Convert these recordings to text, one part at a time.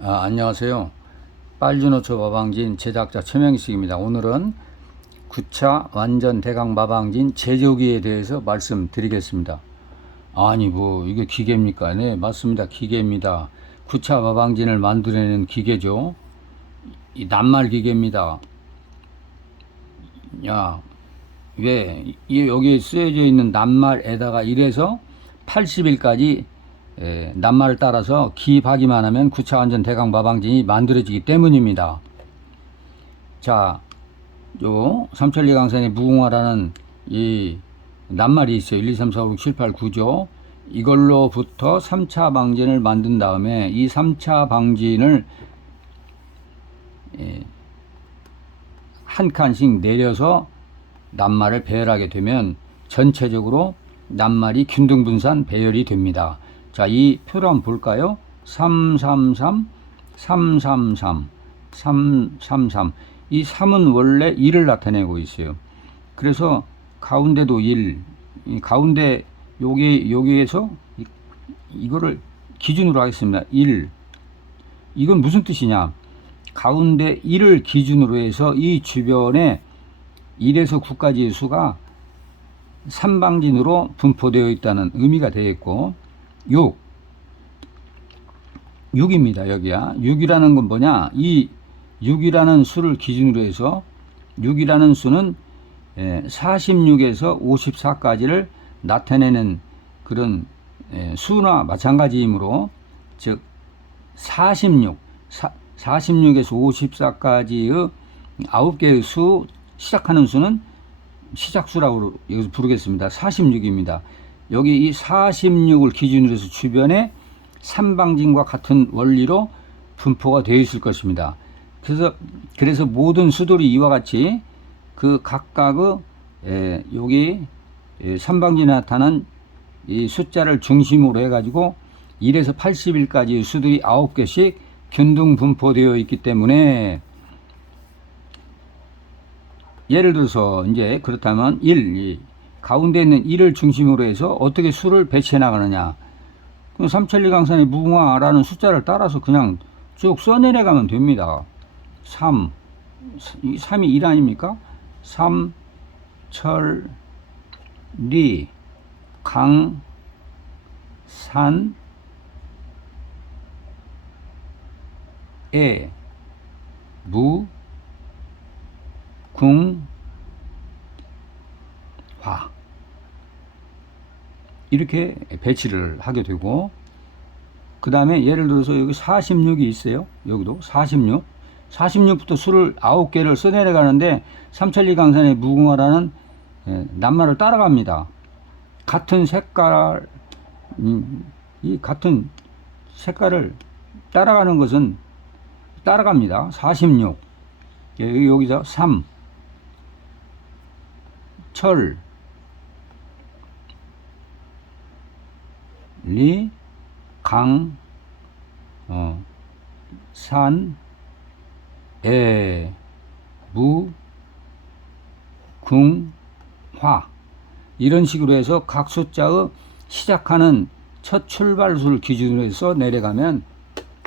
안녕하세요. 빨주노초 마방진 제작자 최명식입니다. 오늘은 9차 완전 대강 마방진 제조기에 대해서 말씀드리겠습니다. 아니 이게 기계입니까? 네, 맞습니다. 기계입니다. 9차 마방진을 만들어내는 기계죠. 이 낱말 기계입니다. 야, 왜 여기에 쓰여져 있는 낱말에다가 1에서 80일까지 낱말을 따라서 기입하기만 하면 9차 완전 대강 마방진이 만들어지기 때문입니다. 자, 요 삼천리 강산의 무궁화라는 이 낱말이 있어요. 1, 2, 3, 4, 5, 6, 7, 8, 9죠. 이걸로부터 3차 방진을 만든 다음에 이 3차 방진을 한 칸씩 내려서 낱말을 배열하게 되면 전체적으로 낱말이 균등분산 배열이 됩니다. 자, 이 표를 한번 볼까요? 333, 333, 333. 이 3은 원래 1을 나타내고 있어요. 그래서 가운데도 1, 이 가운데 여기에서 이거를 기준으로 하겠습니다. 1. 이건 무슨 뜻이냐? 가운데 1을 기준으로 해서 이 주변에 1에서 9까지의 수가 3방진으로 분포되어 있다는 의미가 되겠고, 6입니다. 여기야. 6이라는 건 뭐냐? 이 6이라는 수를 기준으로 해서 6이라는 수는 46에서 54까지를 나타내는 그런 수나 마찬가지이므로, 즉 46, 46에서 54까지의 9개의 수, 시작하는 수는 시작수라고 여기서 부르겠습니다. 46입니다. 여기 이 46을 기준으로 해서 주변에 삼방진과 같은 원리로 분포가 되어 있을 것입니다. 그래서 모든 수들이 이와 같이 그 각각의 여기 삼방진에 나타난 이 숫자를 중심으로 해가지고 1에서 80일까지의 수들이 9개씩 균등 분포되어 있기 때문에, 예를 들어서 이제 그렇다면 1, 가운데 있는 1을 중심으로 해서 어떻게 수를 배치해 나가느냐. 삼천리 강산의 무궁화라는 숫자를 따라서 그냥 쭉 써내려가면 됩니다. 3, 3이 1 아닙니까? 삼천리 강산 에 무궁화, 이렇게 배치를 하게 되고, 그 다음에 예를 들어서 여기 46이 있어요. 여기도 46부터 수를 9개를 써내려가는데 삼천리 강산의 무궁화라는 낱말을 따라갑니다. 같은 색깔, 이 같은 색깔을 따라가는 것은 따라갑니다. 46, 여기서 3, 철, 리, 강, 산, 에, 무, 궁, 화. 이런 식으로 해서 각 숫자의 시작하는 첫 출발수를 기준으로 해서 내려가면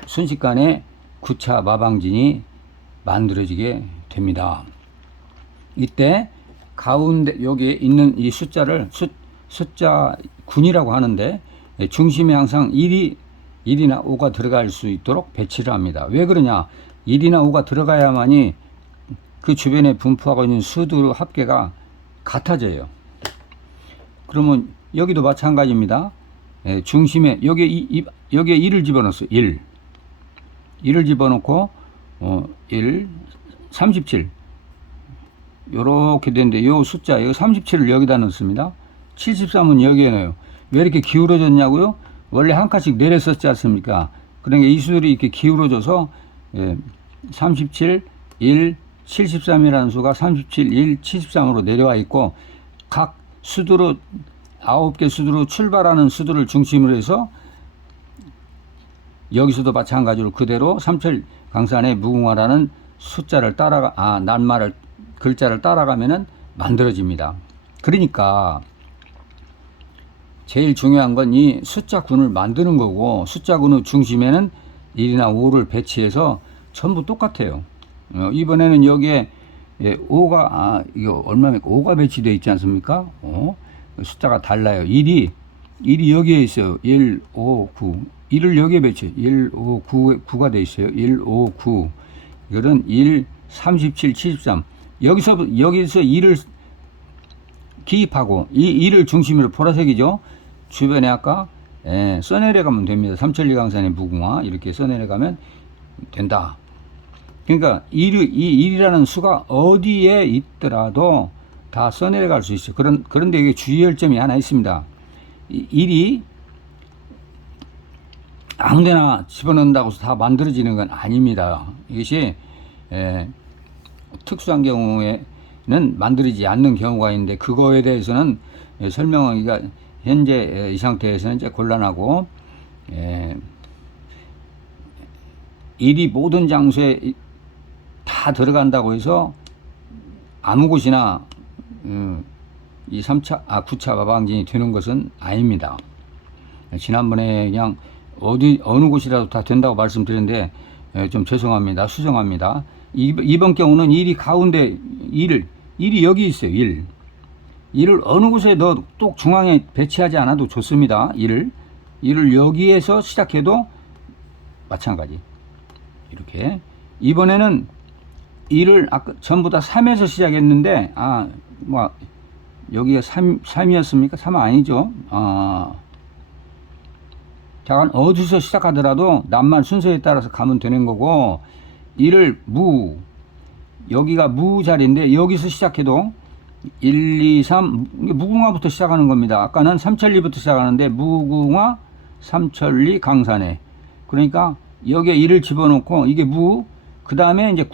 순식간에 9차 마방진이 만들어지게 됩니다. 이때 가운데 여기에 있는 이 숫자를 숫자 군이라고 하는데, 중심에 항상 1이나 5가 들어갈 수 있도록 배치를 합니다. 왜 그러냐? 1이나 5가 들어가야만이 그 주변에 분포하고 있는 수들의 합계가 같아져요. 그러면 여기도 마찬가지입니다. 중심에 여기에 1을 집어넣었어요. 1을 집어넣고 1, 37 요렇게 되는데, 요 숫자, 이 37을 여기다 넣습니다. 73은 여기에 넣어요. 왜 이렇게 기울어졌냐고요? 원래 한 칸씩 내렸었지 않습니까? 그러니까 이 수들이 이렇게 기울어져서 37, 1, 73이라는 수가 37, 1, 73으로 내려와 있고, 각 수두로 9개 수두로 출발하는 수들을 중심으로 해서 여기서도 마찬가지로 그대로 삼천 강산의 무궁화라는 숫자를 낱말을, 글자를 따라가면은 만들어집니다. 그러니까 제일 중요한 건 이 숫자군을 만드는 거고, 숫자군의 중심에는 1이나 5를 배치해서 전부 똑같아요. 이번에는 여기에 5가 이거 얼마입니까? 5가 배치되어 있지 않습니까? 숫자가 달라요. 1이 여기에 있어요. 1, 5, 9. 1을 여기에 배치. 1, 5, 9가 되어 있어요. 1, 5, 9. 이거는 1, 37, 73. 여기서 2를 기입하고 이 2를 중심으로 보라색이죠. 주변에 아까 써내려가면 됩니다. 삼천리 강산의 무궁화 이렇게 써내려가면 된다. 그러니까 이 1이라는 수가 어디에 있더라도 다 써내려갈 수 있어요. 그런데 이게 주의할 점이 하나 있습니다. 1이 아무데나 집어넣는다고 해서 다 만들어지는 건 아닙니다. 이것이 특수한 경우에는 만들어지지 않는 경우가 있는데 그거에 대해서는 설명하기가 현재 이 상태에서는 이제 곤란하고 1이 모든 장소에 다 들어간다고 해서 아무 곳이나 이 9차 마방진이 되는 것은 아닙니다. 지난번에 그냥 어느 곳이라도 다 된다고 말씀드렸는데 좀 죄송합니다. 수정합니다. 이번 경우는 1이 가운데 1이 여기 있어요. 1을 어느 곳에 또 중앙에 배치하지 않아도 좋습니다. 1을 여기에서 시작해도 마찬가지. 이렇게 이번에는 1을 아까 전부 다 3에서 시작했는데 여기가 3이었습니까? 3은 아니죠. 자, 어디서 시작하더라도 낱말 순서에 따라서 가면 되는 거고 1을 여기가 무 자리인데 여기서 시작해도 1, 2, 3 무궁화부터 시작하는 겁니다. 아까는 삼천리부터 시작하는데 무궁화, 삼천리, 강산에 그러니까 여기에 1을 집어넣고 이게 그 다음에 이제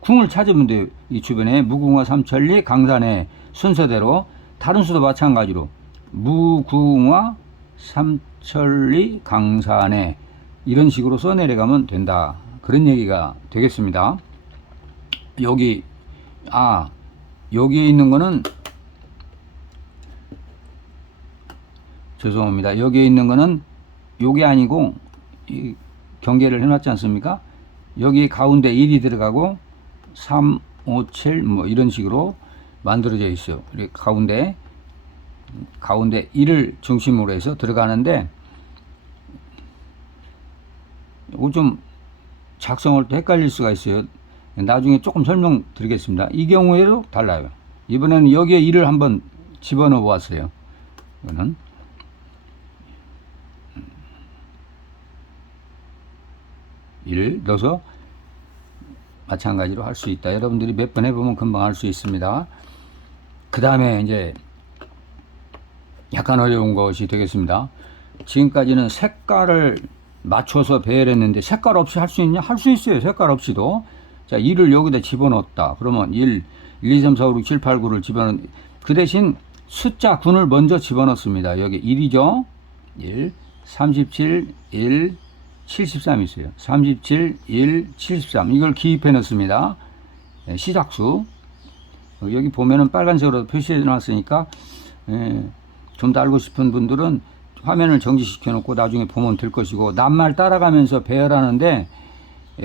궁을 찾으면 돼요. 이 주변에 무궁화, 삼천리, 강산에 순서대로 다른 수도 마찬가지로 무궁화, 삼천리, 강산에 이런 식으로 써내려가면 된다. 그런 얘기가 되겠습니다. 여기에 있는 거는 죄송합니다. 여기에 있는 거는 요게 아니고 경계를 해놨지 않습니까? 여기 가운데 1이 들어가고 3, 5, 7 뭐 이런 식으로 만들어져 있어요. 이렇게 가운데 1을 중심으로 해서 들어가는데 이거 좀 작성할 때 헷갈릴 수가 있어요. 나중에 조금 설명드리겠습니다. 이 경우에도 달라요. 이번에는 여기에 1을 한번 집어넣어 보았어요. 이거는 1 넣어서 마찬가지로 할 수 있다. 여러분들이 몇 번 해보면 금방 할 수 있습니다. 그 다음에 이제 약간 어려운 것이 되겠습니다. 지금까지는 색깔을 맞춰서 배열했는데 색깔 없이 할 수 있냐? 할 수 있어요. 색깔 없이도. 자, 1을 여기다 집어넣었다. 그러면 1, 2, 3, 4, 5, 6, 7, 8, 9를 집어넣는 그 대신 숫자 9를 먼저 집어넣습니다. 여기 1이죠. 1, 37, 1, 73 있어요. 37, 1, 73 이걸 기입해 넣습니다. 시작수. 여기 보면은 빨간색으로 표시해 놨으니까 좀 더 알고 싶은 분들은 화면을 정지시켜 놓고 나중에 보면 될 것이고 낱말 따라가면서 배열하는데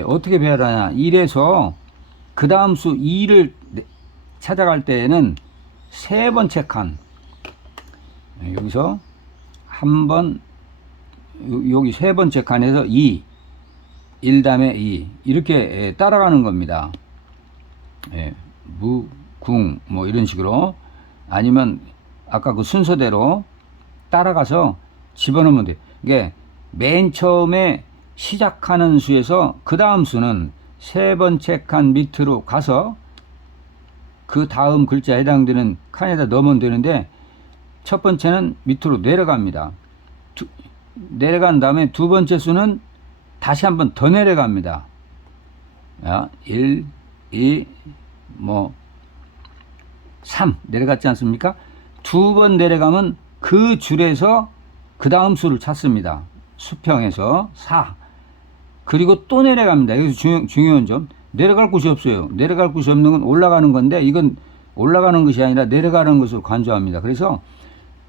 어떻게 배열하냐 1에서 그 다음 수 2를 찾아갈 때에는 세 번째 칸 여기서 한 번 여기 세 번째 칸에서 1 다음에 2 이렇게 따라가는 겁니다. 무, 궁 뭐 이런 식으로 아니면 아까 그 순서대로 따라가서 집어넣으면 돼요. 이게 맨 처음에 시작하는 수에서 그 다음 수는 세 번째 칸 밑으로 가서 그 다음 글자에 해당되는 칸에다 넣으면 되는데 첫 번째는 밑으로 내려갑니다. 내려간 다음에 두 번째 수는 다시 한번 더 내려갑니다. 1, 2, 3 내려갔지 않습니까? 두 번 내려가면 그 줄에서 그 다음 수를 찾습니다. 수평에서 4 그리고 또 내려갑니다. 여기서 중요한 점 내려갈 곳이 없어요. 내려갈 곳이 없는 건 올라가는 건데 이건 올라가는 것이 아니라 내려가는 것으로 간주합니다. 그래서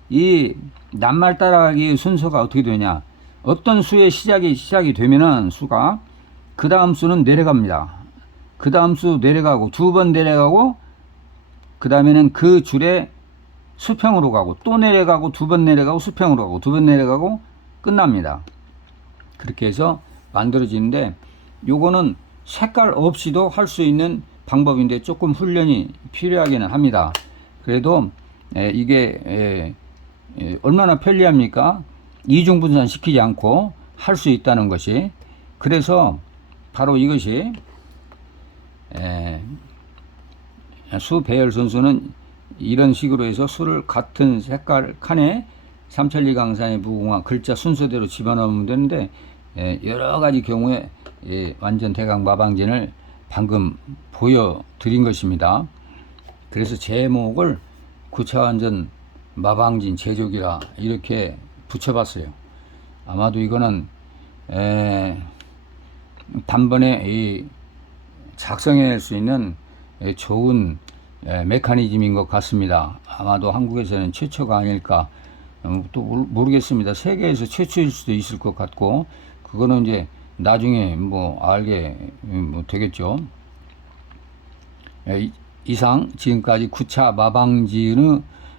이 낱말 따라가기 순서가 어떻게 되냐 어떤 수의 시작이 되면은 수가 그 다음 수는 내려갑니다. 그 다음 수 내려가고 두 번 내려가고 그 다음에는 그 줄에 수평으로 가고 또 내려가고 두 번 내려가고 수평으로 가고 두 번 내려가고 끝납니다. 그렇게 해서 만들어지는데 요거는 색깔 없이도 할 수 있는 방법인데 조금 훈련이 필요하기는 합니다. 그래도 이게 얼마나 편리합니까? 이중분산 시키지 않고 할 수 있다는 것이. 그래서 바로 이것이 수 배열 선수는 이런 식으로 해서 수를 같은 색깔 칸에 삼천리 강산의 무궁화 글자 순서대로 집어넣으면 되는데 여러 가지 경우에 완전 대강 마방진을 방금 보여드린 것입니다. 그래서 제목을 구차완전 마방진 제조기라 이렇게 붙여봤어요. 아마도 이거는 단번에 작성해낼 수 있는 좋은 메커니즘인 것 같습니다. 아마도 한국에서는 최초가 아닐까. 또 모르겠습니다. 세계에서 최초일 수도 있을 것 같고, 그거는 이제 나중에 뭐 알게 뭐 되겠죠. 이상 지금까지 9차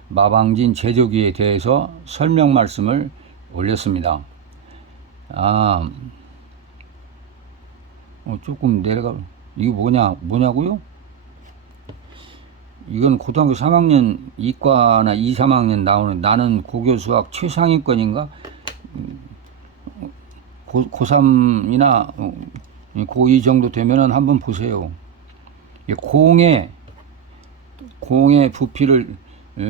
마방진 제조기에 대해서 설명 말씀을 올렸습니다. 조금 내려가. 이게 뭐냐고요? 이건 고등학교 3학년 이과나 2, 3학년 나오는 나는 고교 수학 최상위권인가? 고3이나 고2 정도 되면은 한번 보세요. 공의 부피를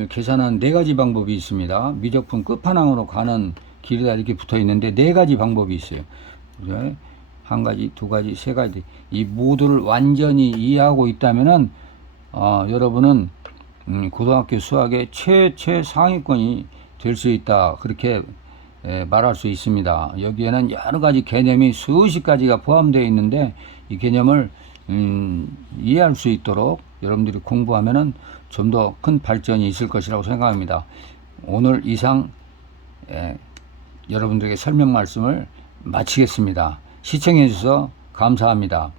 계산한 네 가지 방법이 있습니다. 미적분 끝판왕으로 가는 길이다 이렇게 붙어 있는데 네 가지 방법이 있어요. 한 가지, 두 가지, 세 가지. 이 모두를 완전히 이해하고 있다면은 여러분은 고등학교 수학의 최상위권이 될 수 있다. 그렇게 말할 수 있습니다. 여기에는 여러 가지 개념이 수십 가지가 포함되어 있는데 이 개념을 이해할 수 있도록 여러분들이 공부하면은 좀 더 큰 발전이 있을 것이라고 생각합니다. 오늘 이상 여러분들에게 설명 말씀을 마치겠습니다. 시청해 주셔서 감사합니다.